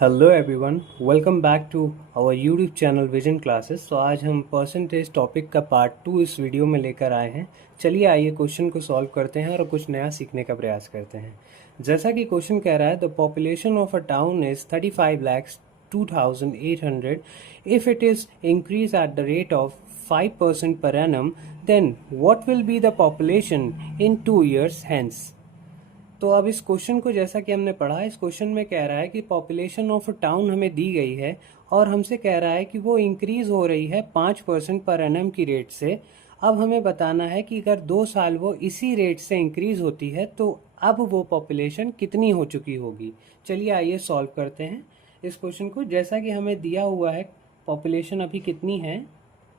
Hello everyone, welcome back to our YouTube channel vision classes. तो आज हम percentage topic का पार्ट 2 इस वीडियो में लेकर आए हैं। चलिए आइए क्वेश्चन को सॉल्व करते हैं और कुछ नया सीखने का प्रयास करते हैं। जैसा कि क्वेश्चन कह रहा है, the population of a town is 35,02,800 if it is increase at the rate of 5% per annum, then what will be the population in 2 years hence? तो अब इस क्वेश्चन को जैसा कि हमने पढ़ा, इस क्वेश्चन में कह रहा है कि पॉपुलेशन ऑफ टाउन हमें दी गई है और हमसे कह रहा है कि वो इंक्रीज हो रही है 5% पर एनम की रेट से। अब हमें बताना है कि अगर 2 साल वो इसी रेट से इंक्रीज होती है तो अब वो पॉपुलेशन कितनी हो चुकी होगी। चलिए आइए सॉल्व करते हैं इस क्वेश्चन को। जैसा कि हमें दिया हुआ है पॉपुलेशन अभी कितनी है,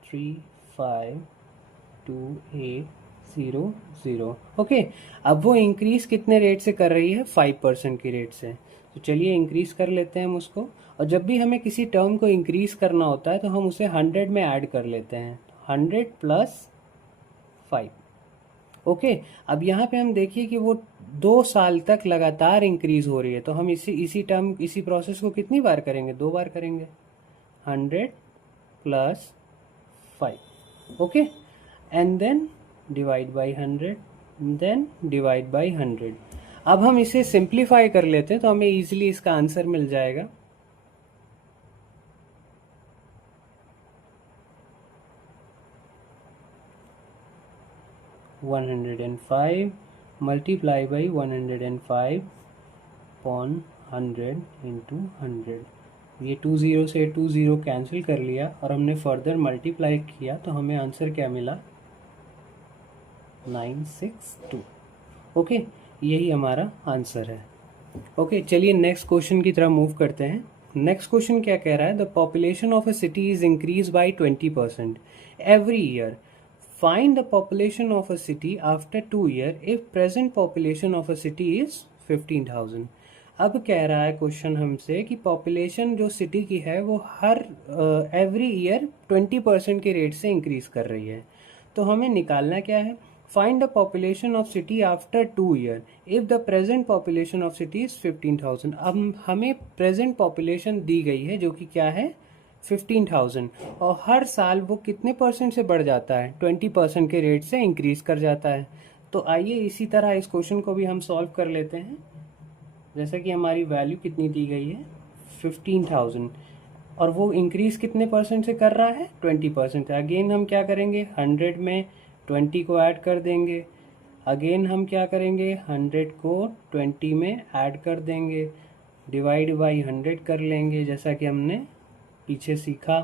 35,2,8,0,0। ओके, अब वो इंक्रीज कितने रेट से कर रही है, 5% की रेट से। तो चलिए इंक्रीज कर लेते हैं हम उसको। और जब भी हमें किसी टर्म को इंक्रीज करना होता है तो हम उसे 100 में ऐड कर लेते हैं, 100 + 5। ओके, अब यहाँ पे हम देखिए कि वो 2 साल तक लगातार इंक्रीज हो रही है। तो हम इसी प्रोसेस को कितनी बार करेंगे, 2 बार करेंगे, 100 + 5। Okay, and then divide by 100, then divide by 100। अब हम इसे सिंप्लीफाई कर लेते हैं तो हमें इजीली इसका आंसर मिल जाएगा। One 105 multiply by 105 upon 100 into 100। ये 20 से 20 कैंसिल कर लिया और हमने फर्दर मल्टीप्लाई किया तो हमें आंसर क्या मिला, 962। ओके, यही हमारा आंसर है। ओके, चलिए नेक्स्ट क्वेश्चन की तरफ मूव करते हैं। नेक्स्ट क्वेश्चन क्या कह रहा है, the population of a city is increase by 20% every year. Find the population of a city after 2 year if present population of a city is 15,000। अब कह रहा है क्वेश्चन हमसे कि पॉपुलेशन जो सिटी की है वो हर एवरी ईयर 20% के रेट से इंक्रीज कर रही है। तो हमें निकालना क्या है, find the population of city after 2 year if the present population of city is 15,000। अब हमें प्रेजेंट पॉपुलेशन दी गई है जो कि क्या है, 15,000, और हर साल वो कितने परसेंट से बढ़ जाता है, 20% के रेट से इंक्रीज कर जाता है। तो आइए इसी तरह इस क्वेश्चन को भी हम सॉल्व कर लेते हैं। जैसे कि हमारी वैल्यू कितनी दी गई है, 15,000, और वो इंक्रीज कितने परसेंट से कर रहा है, 20%। अगेन हम क्या करेंगे, 100 में 20 को ऐड कर देंगे। अगेन हम क्या करेंगे, 100 को 20 में ऐड कर देंगे, डिवाइड बाई 100 कर लेंगे, जैसा कि हमने पीछे सीखा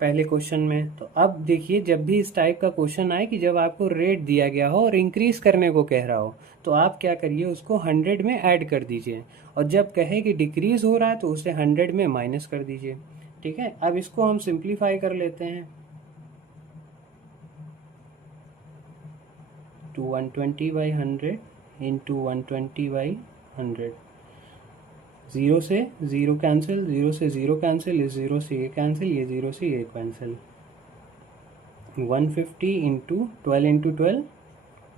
पहले क्वेश्चन में। तो अब देखिए, जब भी इस टाइप का क्वेश्चन आए कि जब आपको रेट दिया गया हो और इंक्रीज करने को कह रहा हो, तो आप क्या करिए, उसको 100 में ऐड कर दीजिए, और जब कहे कि डिक्रीज हो रहा है तो उसे 100 में माइनस कर दीजिए। ठीक है, अब इसको हम सिंप्लीफाई कर लेते हैं। 120/100 इंटू 120/100। 0 से 0 कैंसिल, 0 से 0 कैंसिल, इस 0 से ये कैंसिल, ये 0 से ये कैंसिल। 150 into 12 into 12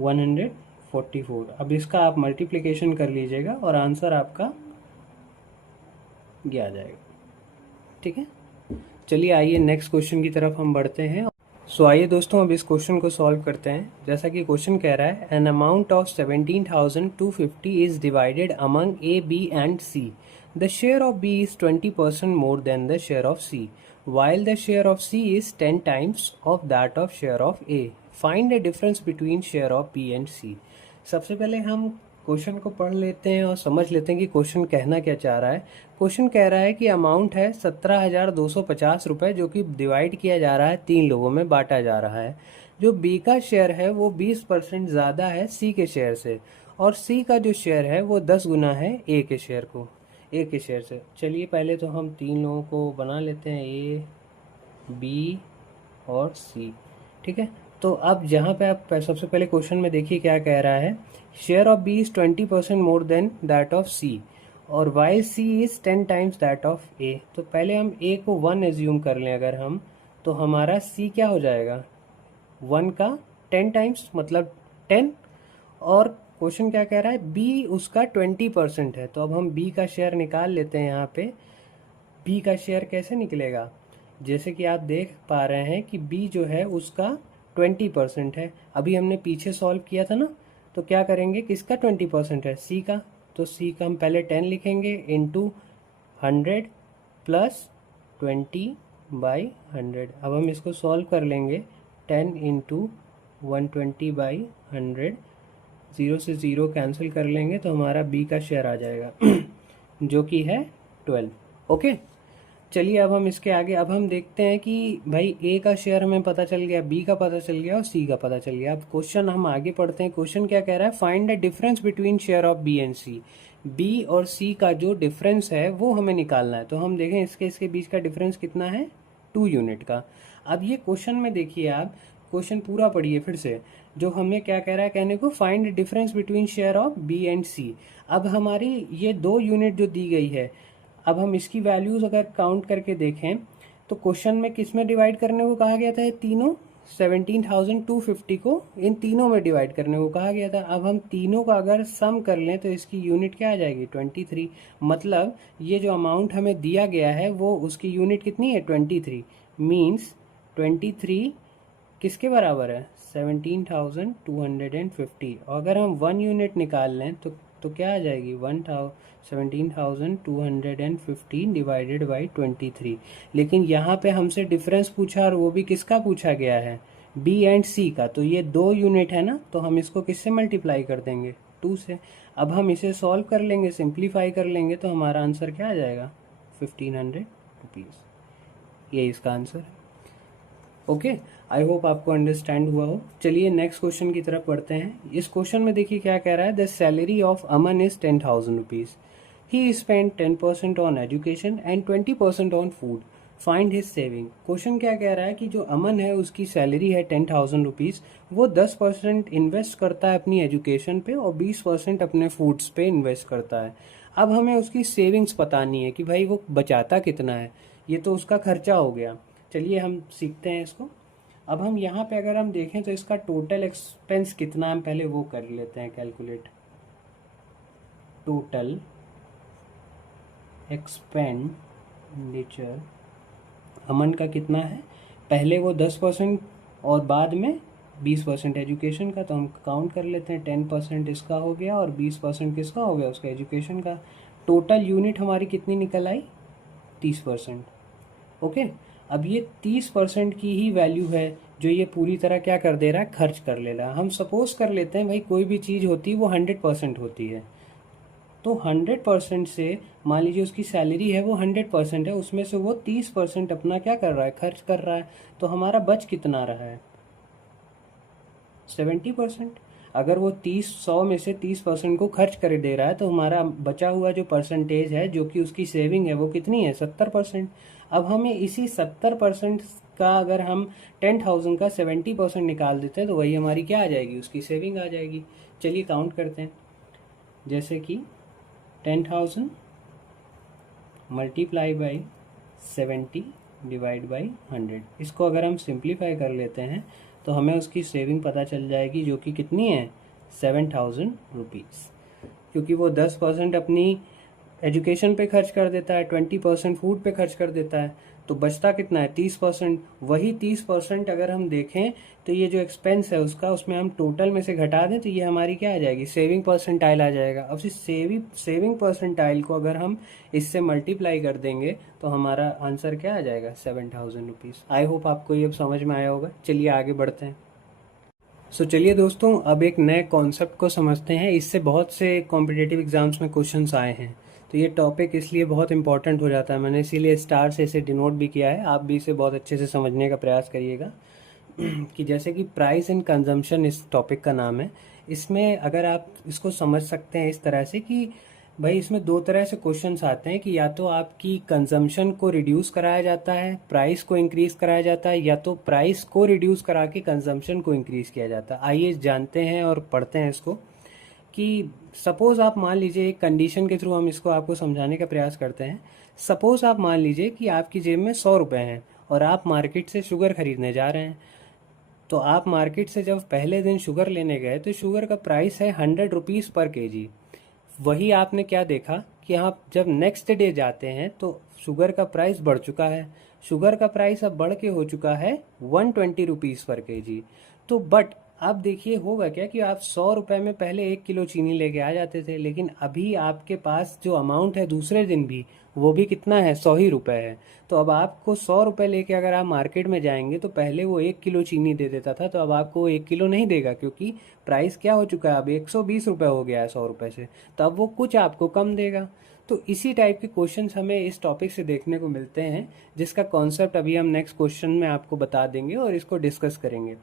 144। अब इसका आप मल्टीप्लिकेशन कर लीजिएगा और आंसर आपका ये आ जाएगा। ठीक है, चलिए आइए नेक्स्ट क्वेश्चन की तरफ हम बढ़ते हैं। आइए दोस्तों, अब इस क्वेश्चन को सॉल्व करते हैं। जैसा कि क्वेश्चन कह रहा है, an amount of 17,250 is divided among A, B and C. The share of B is 20% more than the share of C, while the share of C is 10 times of that of share of A. Find the difference between share of B and C. सबसे पहले हम question को पढ़ लेते हैं और समझ लेते हैं कि क्वेश्चन कहना क्या चाह रहा है। क्वेश्चन कह रहा है कि अमाउंट है 17,250 रुपये, जो कि डिवाइड किया जा रहा है 3 लोगों में बांटा जा रहा है। जो बी का शेयर है वो 20% ज़्यादा है सी के शेयर से, और सी का जो शेयर है वो 10 गुना है ए के शेयर से। चलिए पहले तो हम 3 लोगों को बना लेते हैं, ए, बी और सी। ठीक है, तो अब जहाँ पे आप सबसे पहले क्वेश्चन में देखिए क्या कह रहा है, share of B is 20% more than that of C, और Y C is 10 times that of A. तो पहले हम ए को 1 एज्यूम कर लें अगर हम, तो हमारा सी क्या हो जाएगा, 1 का 10 टाइम्स मतलब 10, और क्वेश्चन क्या कह रहा है, बी उसका 20% है, तो अब हम बी का शेयर निकाल लेते हैं। यहाँ पे बी का शेयर कैसे निकलेगा, जैसे कि आप देख पा रहे हैं कि बी जो है उसका 20% है। अभी हमने पीछे सॉल्व किया था ना, तो क्या करेंगे, किसका 20% है, सी का, तो सी का हम पहले 10 लिखेंगे इंटू 100 प्लस 20/100। अब हम इसको सॉल्व कर लेंगे, 10 इंटू 120 बाई 100, 0 से 0 कैंसिल कर लेंगे तो हमारा बी का शेयर आ जाएगा जो कि है 12। ओके, चलिए अब हम इसके आगे अब हम देखते हैं कि भाई ए का शेयर हमें पता चल गया, बी का पता चल गया और सी का पता चल गया। अब क्वेश्चन हम आगे पढ़ते हैं। क्वेश्चन क्या कह रहा है, find the difference between share of B and C. B और सी का जो डिफरेंस है वो हमें निकालना है। तो हम देखें इसके बीच का डिफरेंस कितना है, 2 यूनिट का। अब ये क्वेश्चन में देखिए, आप क्वेश्चन पूरा पढ़िए फिर से। जो हमें क्या कह रहा है कहने को, find difference between share of B and C. अब हमारी ये 2 यूनिट जो दी गई है, अब हम इसकी वैल्यूज अगर काउंट करके देखें तो क्वेश्चन में किस में डिवाइड करने को कहा गया था, ये तीनों 17,250 को इन तीनों में डिवाइड करने को कहा गया था। अब हम तीनों का अगर सम कर लें तो इसकी यूनिट क्या आ जाएगी, 23। मतलब ये जो अमाउंट हमें दिया गया है वो उसकी यूनिट कितनी है, 23। मीन्स 23 किसके बराबर है, 17,250। अगर हम 1 यूनिट निकाल लें तो क्या आ जाएगी, 17,250 डिवाइडेड बाई 23। लेकिन यहाँ पे हमसे डिफरेंस पूछा और वो भी किसका पूछा गया है, बी एंड सी का। तो ये 2 यूनिट है ना, तो हम इसको किससे मल्टीप्लाई कर देंगे, 2 से। अब हम इसे सॉल्व कर लेंगे, सिंप्लीफाई कर लेंगे तो हमारा आंसर क्या आ जाएगा, 1500 रुपीज़। ये इसका आंसर है। ओके, आई होप आपको अंडरस्टैंड हुआ हो। चलिए नेक्स्ट क्वेश्चन की तरफ बढ़ते हैं। इस क्वेश्चन में देखिए क्या कह रहा है, the salary of Aman is 10,000 rupees. He spend 10% on education and 20% on food. Find his saving. Question क्या कह रहा है कि जो अमन है उसकी सैलरी है 10,000 रुपीज, वो 10% इन्वेस्ट करता है अपनी एजुकेशन पे और 20% अपने फूड्स पे इन्वेस्ट करता है। अब हमें उसकी सेविंग्स बतानी है कि भाई वो बचाता कितना है। ये तो उसका खर्चा हो गया। चलिए हम सीखते हैं इसको। अब हम यहाँ पे अगर हम देखें तो इसका टोटल एक्सपेंस कितना, हम पहले वो कर लेते हैं कैलकुलेट। टोटल एक्सपेंडिचर अमन का कितना है, पहले वो 10% और बाद में 20% एजुकेशन का। तो हम काउंट कर लेते हैं, 10% इसका हो गया और 20% किसका हो गया, उसका एजुकेशन का। टोटल यूनिट हमारी कितनी निकल आई, 30%। ओके, अब ये 30% की ही वैल्यू है जो ये पूरी तरह क्या कर दे रहा है, खर्च कर ले रहा है। हम सपोज कर लेते हैं भाई कोई भी चीज़ होती है वो 100% होती है, तो 100% से मान लीजिए उसकी सैलरी है वो 100% है, उसमें से वो 30% अपना क्या कर रहा है, खर्च कर रहा है। तो हमारा बच कितना रहा है, 70%। अगर वो 100 में से 30% को खर्च कर दे रहा है तो हमारा बचा हुआ जो परसेंटेज है जो कि उसकी सेविंग है वो कितनी है, 70%। अब हमें इसी 70% का अगर हम 10,000 का 70% निकाल देते हैं तो वही हमारी क्या आ जाएगी, उसकी सेविंग आ जाएगी। चलिए काउंट करते हैं, जैसे कि 10,000 मल्टीप्लाई बाई 70 डिवाइड बाई 100। इसको अगर हम सिंप्लीफाई कर लेते हैं तो हमें उसकी सेविंग पता चल जाएगी जो कि कितनी है, 7,000 रुपीज़। क्योंकि वो 10% अपनी एजुकेशन पे खर्च कर देता है, 20% फूड पे खर्च कर देता है, तो बचता कितना है, 30%। वही 30% अगर हम देखें तो ये जो एक्सपेंस है उसका, उसमें हम टोटल में से घटा दें तो ये हमारी क्या आ जाएगी, सेविंग परसेंटाइल आ जाएगा। अब इस सेविंग परसेंटाइल को अगर हम इससे मल्टीप्लाई कर देंगे तो हमारा आंसर क्या आ जाएगा, 7,000 रुपीज़। आई होप आपको ये अब समझ में आया होगा। चलिए आगे बढ़ते हैं। चलिए दोस्तों, अब एक नए कॉन्सेप्ट को समझते हैं। इससे बहुत से कॉम्पिटिटिव एग्जाम्स में क्वेश्चंस आए हैं, तो ये टॉपिक इसलिए बहुत इंपॉर्टेंट हो जाता है। मैंने इसीलिए स्टार से इसे डिनोट भी किया है। आप भी इसे बहुत अच्छे से समझने का प्रयास करिएगा कि जैसे कि प्राइस एंड कंजम्पशन इस टॉपिक का नाम है। इसमें अगर आप इसको समझ सकते हैं इस तरह से कि भाई इसमें 2 तरह से क्वेश्चंस आते हैं कि या तो आपकी कंजम्पशन को रिड्यूस कराया जाता है, प्राइस को इंक्रीज कराया जाता है, या तो प्राइस को रिड्यूस करा के कंजम्पशन को इंक्रीज किया जाता है। आइए जानते हैं और पढ़ते हैं इसको। कि सपोज आप मान लीजिए, एक कंडीशन के थ्रू हम इसको आपको समझाने का प्रयास करते हैं। सपोज आप मान लीजिए कि आपकी जेब में 100 रुपये हैं और आप मार्केट से शुगर खरीदने जा रहे हैं। तो आप मार्केट से जब पहले दिन शुगर लेने गए तो शुगर का प्राइस है 100 रुपीज़ पर केजी। वही आपने क्या देखा कि आप जब नेक्स्ट डे जाते हैं तो शुगर का प्राइस बढ़ चुका है। शुगर का प्राइस अब बढ़ के हो चुका है 120 रुपीज़ पर केजी। तो बट आप देखिए होगा क्या कि आप 100 रुपये में पहले 1 किलो चीनी लेके आ जाते थे, लेकिन अभी आपके पास जो अमाउंट है दूसरे दिन भी वो भी कितना है, 100 ही रुपये है। तो अब आपको 100 रुपये लेके अगर आप मार्केट में जाएंगे तो पहले वो 1 किलो चीनी दे देता था, तो अब आपको वो 1 किलो नहीं देगा, क्योंकि प्राइस क्या हो चुका है, अब 120 रुपये हो गया है 100 रुपये से। तो अब वो कुछ आपको कम देगा। तो इसी टाइप के क्वेश्चंस हमें इस टॉपिक से देखने को मिलते हैं, जिसका कॉन्सेप्ट अभी हम नेक्स्ट क्वेश्चन में आपको बता देंगे और इसको डिस्कस करेंगे।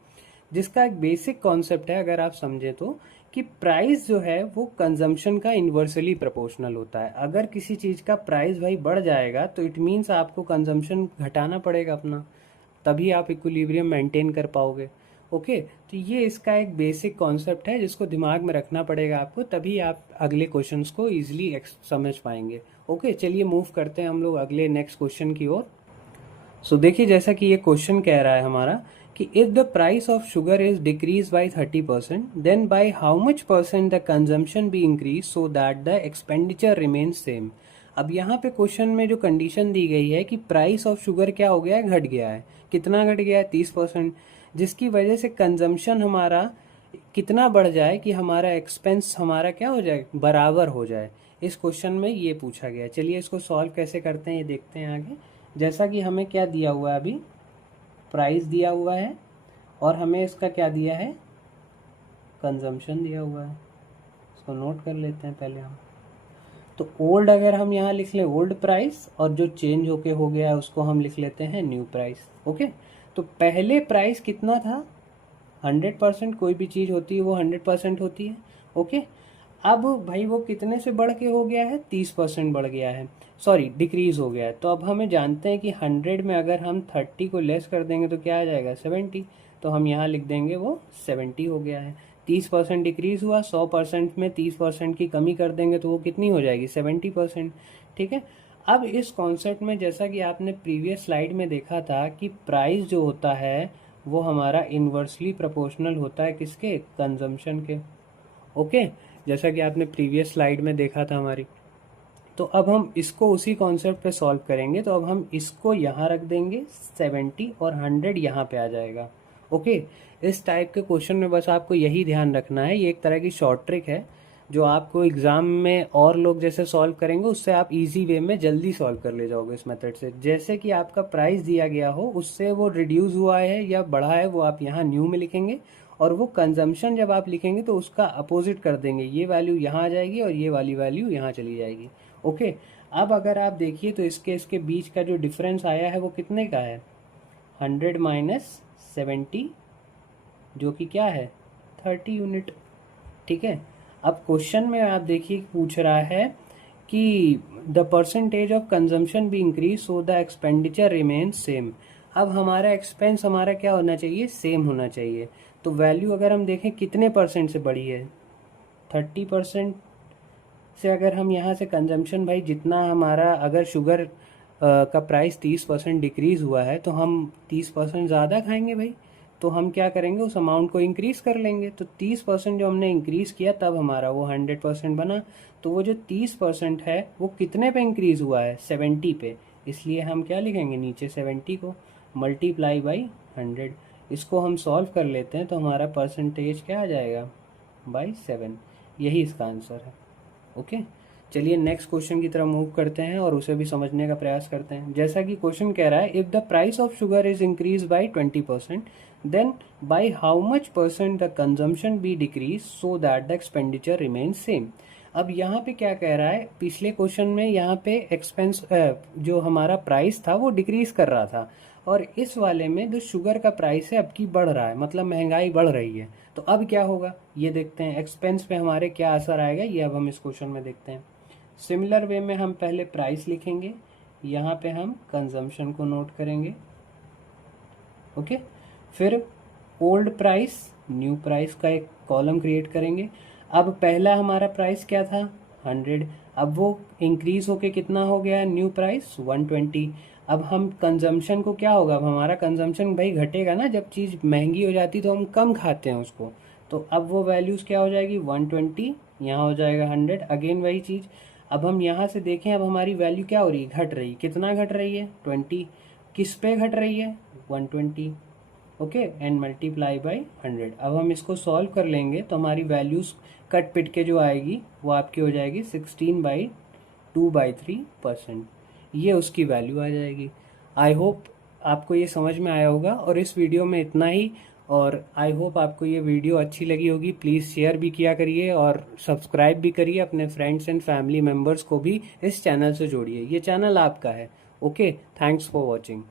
जिसका एक बेसिक कॉन्सेप्ट है, अगर आप समझे तो, कि प्राइस जो है वो कंजम्पशन का इन्वर्सली प्रोपोर्शनल होता है। अगर किसी चीज़ का प्राइस भाई बढ़ जाएगा तो इट मीन्स आपको कंजम्पशन घटाना पड़ेगा अपना, तभी आप इक्विलिब्रियम मेंटेन कर पाओगे। ओके, तो ये इसका एक बेसिक कॉन्सेप्ट है जिसको दिमाग में रखना पड़ेगा आपको, तभी आप अगले क्वेश्चंस को इजीली समझ पाएंगे। ओके, चलिए मूव करते हैं हम लोग अगले नेक्स्ट क्वेश्चन की ओर। सो देखिए, जैसा कि ये क्वेश्चन कह रहा है हमारा कि if the price of sugar is decrease by 30%, then by how much percent the consumption be increase so that the expenditure remains same. अब यहाँ पे क्वेश्चन में जो कंडीशन दी गई है कि प्राइस ऑफ शुगर क्या हो गया है, घट गया है। कितना घट गया है, 30%, जिसकी वजह से कंजम्पशन हमारा कितना बढ़ जाए कि हमारा एक्सपेंस हमारा क्या हो जाए, बराबर हो जाए। इस क्वेश्चन में ये पूछा गया है। चलिए इसको सॉल्व कैसे करते हैं ये देखते हैं आगे। जैसा कि हमें क्या दिया हुआ है, अभी प्राइस दिया हुआ है और हमें इसका क्या दिया है, कंजम्पशन दिया हुआ है। इसको नोट कर लेते हैं पहले हम। तो ओल्ड अगर हम यहाँ लिख लें ओल्ड प्राइस, और जो चेंज होके हो गया है उसको हम लिख लेते हैं न्यू प्राइस। ओके, तो पहले प्राइस कितना था, 100%, कोई भी चीज़ होती है वो 100% होती है। ओके, अब भाई वो कितने से बढ़ के हो गया है, 30% बढ़ गया है, सॉरी डिक्रीज हो गया है। तो अब हमें जानते हैं कि 100 में अगर हम 30 को लेस कर देंगे तो क्या आ जाएगा, 70। तो हम यहाँ लिख देंगे वो 70 हो गया है। 30% डिक्रीज हुआ, 100% में 30% की कमी कर देंगे तो वो कितनी हो जाएगी, 70%। ठीक है, अब इस कॉन्सेप्ट में जैसा कि आपने प्रीवियस स्लाइड में देखा था कि प्राइस जो होता है वो हमारा इन्वर्सली प्रोपोर्शनल होता है किसके, कंजम्पशन के। ओके, जैसा कि आपने प्रीवियस स्लाइड में देखा था हमारी। तो अब हम इसको उसी कॉन्सेप्ट पे सॉल्व करेंगे। तो अब हम इसको यहाँ रख देंगे 70 और 100 यहाँ पे आ जाएगा। ओके, इस टाइप के क्वेश्चन में बस आपको यही ध्यान रखना है, ये एक तरह की शॉर्ट ट्रिक है जो आपको एग्जाम में और लोग जैसे सॉल्व करेंगे उससे आप इजी वे में जल्दी सॉल्व कर ले जाओगे इस मेथड से। जैसे कि आपका प्राइस दिया गया हो उससे वो रिड्यूस हुआ है या बढ़ा है वो आप यहाँ न्यू में लिखेंगे, और वो कंजम्पशन जब आप लिखेंगे तो उसका अपोजिट कर देंगे, ये वैल्यू यहाँ आ जाएगी और ये वाली वैल्यू यहाँ चली जाएगी। ओके, अब अगर आप देखिए तो इसके बीच का जो डिफरेंस आया है वो कितने का है, 100 माइनस 70, जो कि क्या है, 30 यूनिट। ठीक है, अब क्वेश्चन में आप देखिए पूछ रहा है कि द परसेंटेज ऑफ कंजम्पशन भी increase so the expenditure remain same. अब हमारा एक्सपेंस हमारा क्या होना चाहिए, सेम होना चाहिए। तो वैल्यू अगर हम देखें कितने परसेंट से बढ़ी है, 30% से। अगर हम यहाँ से कंजम्पशन भाई जितना हमारा, अगर शुगर का प्राइस 30% डिक्रीज हुआ है तो हम 30% ज़्यादा खाएंगे भाई, तो हम क्या करेंगे, उस अमाउंट को इंक्रीज कर लेंगे। तो 30% जो हमने इंक्रीज किया तब हमारा वो 100% बना। तो वो जो 30% है वो कितने पे इंक्रीज हुआ है, 70 पे, इसलिए हम क्या लिखेंगे नीचे 70 को मल्टीप्लाई बाई 100। इसको हम सॉल्व कर लेते हैं तो हमारा परसेंटेज क्या आ जाएगा, बाई 7। यही इसका आंसर है। ओके, चलिए नेक्स्ट क्वेश्चन की तरफ मूव करते हैं और उसे भी समझने का प्रयास करते हैं। जैसा कि क्वेश्चन कह रहा है, if the price of sugar is increase by 20%, then by how much percent the consumption be decrease so that the expenditure remains same. अब यहाँ पे क्या कह रहा है, पिछले क्वेश्चन में यहाँ पे एक्सपेंस जो हमारा प्राइस था वो डिक्रीज कर रहा था, और इस वाले में जो शुगर का प्राइस है अब की बढ़ रहा है, मतलब महंगाई बढ़ रही है। तो अब क्या होगा ये देखते हैं, एक्सपेंस पे हमारे क्या असर आएगा ये अब हम इस क्वेश्चन में देखते हैं। सिमिलर वे में हम पहले प्राइस लिखेंगे, यहाँ पे हम कंजम्पशन को नोट करेंगे। ओके, फिर ओल्ड प्राइस न्यू प्राइस का एक कॉलम क्रिएट करेंगे। अब पहला हमारा प्राइस क्या था, 100। अब वो इंक्रीज होके कितना हो गया न्यू प्राइस 120। अब हम कंजम्पशन को क्या होगा, अब हमारा कंजम्पशन भाई घटेगा ना, जब चीज़ महंगी हो जाती तो हम कम खाते हैं उसको। तो अब वो वैल्यूज़ क्या हो जाएगी 120, यहाँ हो जाएगा 100, अगेन वही चीज़। अब हम यहाँ से देखें, अब हमारी वैल्यू क्या हो रही है, घट रही। कितना घट रही है 20। किस पे घट रही है 120। Okay, and multiply by 100। अब हम इसको सॉल्व कर लेंगे तो हमारी वैल्यूज कट पिट के जो आएगी वो आपकी हो जाएगी 16/2/3%। ये उसकी वैल्यू आ जाएगी। आई होप आपको ये समझ में आया होगा, और इस वीडियो में इतना ही। और आई होप आपको ये वीडियो अच्छी लगी होगी। प्लीज़ शेयर भी किया करिए और सब्सक्राइब भी करिए, अपने फ्रेंड्स एंड फैमिली मेम्बर्स को भी इस चैनल से जोड़िए। ये चैनल आपका है। Okay, thanks for watching.